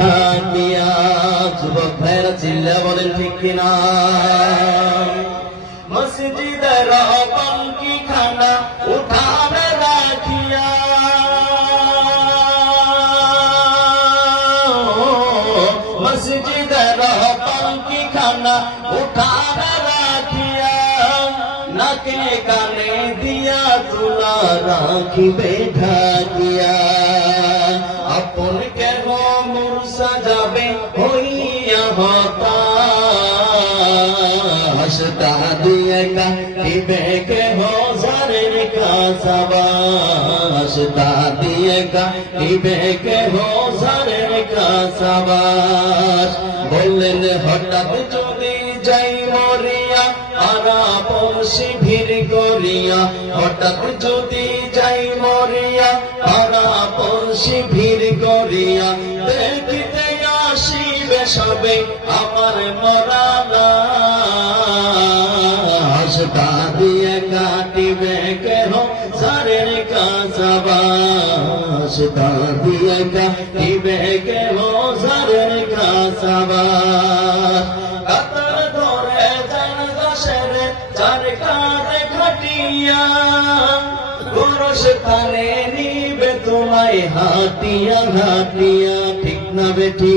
থাকিয়া যুবক ভাইরা চিল্লা বলেন, ঠিক কিনা? মসজিদের পালকি খানা উঠানে রাখিয়া। মসজিদের পালকি খানা উঠানে রাখিয়া। নাকে কানে দিয়া তুলা রাখিবে ঢাকিয়া। হতাশ দিয়ে কাটিবে কে হজারের কাসাবাস তাহা দিয়ে কাটিবে কে কাসাবাস বললেন, হঠাৎ যদি যাই মরিয়া, আরা পড়শি ভিড় করিয়া, হঠাৎ যদি যাই মরিয়া, আরা পড়শি সবে আমার হাসতা দিয়ে কাটিবে কেহ সারের কাসাবাস দিয়ে কাটিবে কেহ সারের কাসাবাস তোমায় হাতিয়া হাতিয়া, ঠিক না বেঠি।